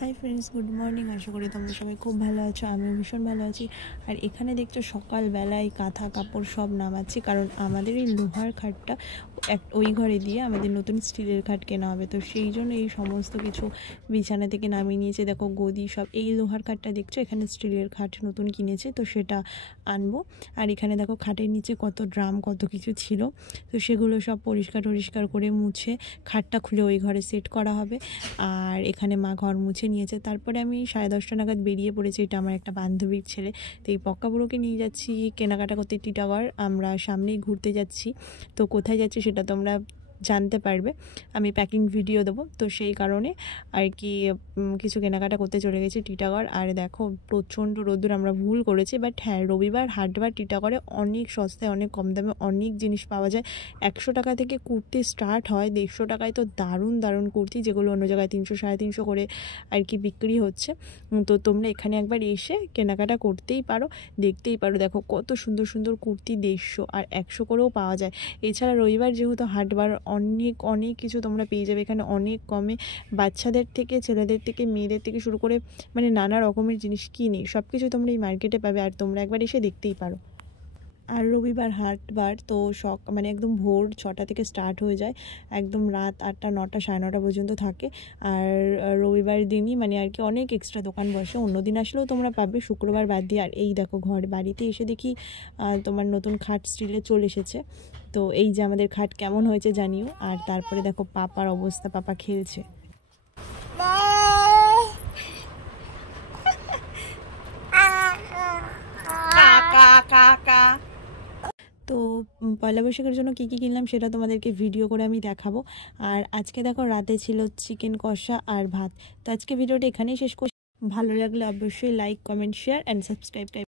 High friends, good morning. আশা করি তোমরা সবাই খুব ভালো আছো। আমিও ভীষণ ভালো আছি। আর এখানে দেখছো সকালবেলায় কাঁথা কাপড় সব নামাচ্ছি, কারণ আমাদের এই লোহার খাটটা ওই ঘরে দিয়ে আমাদের নতুন স্টিলের খাট কেনা হবে, তো সেই জন্য এই সমস্ত কিছু বিছানা থেকে নামিয়ে নিয়েছে। দেখো গদি সব, এই লোহার খাটটা দেখছো, এখানে স্টিলের খাট নতুন কিনেছে, তো সেটা আনবো। আর এখানে দেখো খাটের নিচে কত ড্রাম কত কিছু ছিল, তো সেগুলো সব পরিষ্কার করে মুছে খাটটা খুলে ওই ঘরে সেট করা হবে। আর এখানে মা ঘর মুছে নিয়েছে। তারপরে আমি 10:30 নাগাদ বেরিয়ে পড়েছি। এটা আমার একটা বান্ধবীর ছেলে, তো এই পক্কাবুড়োকে নিয়ে যাচ্ছি কেনাকাটা করতে টিটাগড়। আমরা সামনেই ঘুরতে যাচ্ছি, তো কোথায় যাচ্ছি সেটা তোমরা জানতে পারবে, আমি প্যাকিং ভিডিও দেবো। তো সেই কারণে আর কি কিছু কেনাকাটা করতে চলে গেছি টিটাগড়। আর দেখো প্রচণ্ড রোদ্দুর, আমরা ভুল করেছি, বাট হ্যাঁ, রবিবার হাটবার টিটাগড়ে অনেক সস্তায় অনেক কম দামে অনেক জিনিস পাওয়া যায়। 100 টাকা থেকে কুর্তি স্টার্ট হয়, 150 টাকায় তো দারুণ কুর্তি, যেগুলো অন্য জায়গায় 300 350 করে আর কি বিক্রি হচ্ছে। তো তোমরা এখানে একবার এসে কেনাকাটা করতেই পারো, দেখতেই পারো। দেখো কত সুন্দর কুর্তি 150 আর 100 করেও পাওয়া যায়। এছাড়া রবিবার যেহেতু হাটবার, অনেক কিছু তোমরা পেয়ে যাবে এখানে অনেক কমে। বাচ্চাদের থেকে ছেলেদের থেকে মেয়েদের থেকে শুরু করে মানে নানা রকমের জিনিস কিনে সব কিছু তোমরা এই মার্কেটে পাবে, আর তোমরা একবার এসে দেখতেই পারো। আর রবিবার হাটবার তো মানে একদম ভোর 6টা থেকে স্টার্ট হয়ে যায়, একদম রাত 8টা 9টা 9:30 পর্যন্ত থাকে। আর রবিবার দিনই মানে আর কি অনেক এক্সট্রা দোকান বসে, অন্য দিন আসলেও তোমরা পাবে, শুক্রবার বাদ দিয়ে। আর এই দেখো বাড়িতে এসে দেখি তোমার নতুন খাট স্টিলে চলে এসেছে। তো এই যে আমাদের খাট কেমন হয়েছে জানিও। আর তারপরে দেখো পাপার অবস্থা, পাপা খেলছে। তো পয়লা বৈশাখের জন্য কী কিনলাম সেটা তোমাদেরকে ভিডিও করে আমি দেখাবো। আর আজকে দেখো রাতে ছিল চিকেন কষা আর ভাত। তো আজকে ভিডিওটা এখানেই শেষ করছি। ভালো লাগলে অবশ্যই like, comment, share and subscribe.